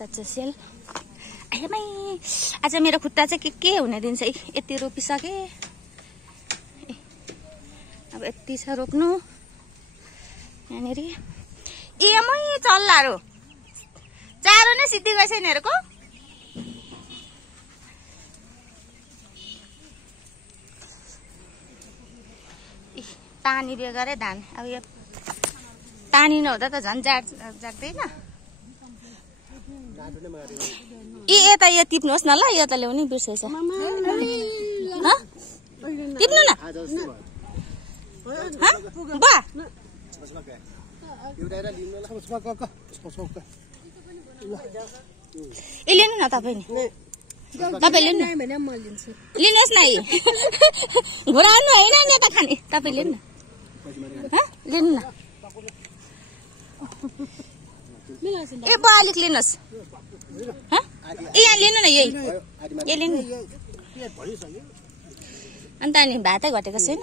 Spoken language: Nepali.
यता चाहिँ सेल आइमै आज मेरो खुट्टा चाहिँ के हुने दिन्छ यति रोपिसके अब यति छ रोप्नु यहाँनेरि एमै चल्लाहरू चारो नै सिद्धि गएछ यिनीहरूको पानी बेगरे धान अब यो पानी नहुँदा त झन् जाग्दैन यता यो टिप्नुहोस् न ल यो त ल्याउनै बिर्सेछ टिप्नु न बा लिनु न तपाईँ नि तपाईँ लिनु लिनुहोस् न घुडा आउनु होइन नि यता खाने तपाईँ लिनु न लिनु न ए बा अलिक लिनुहोस् ए यहाँ लिनु न यही लिनु अन्त अनि भातै घटेको छैन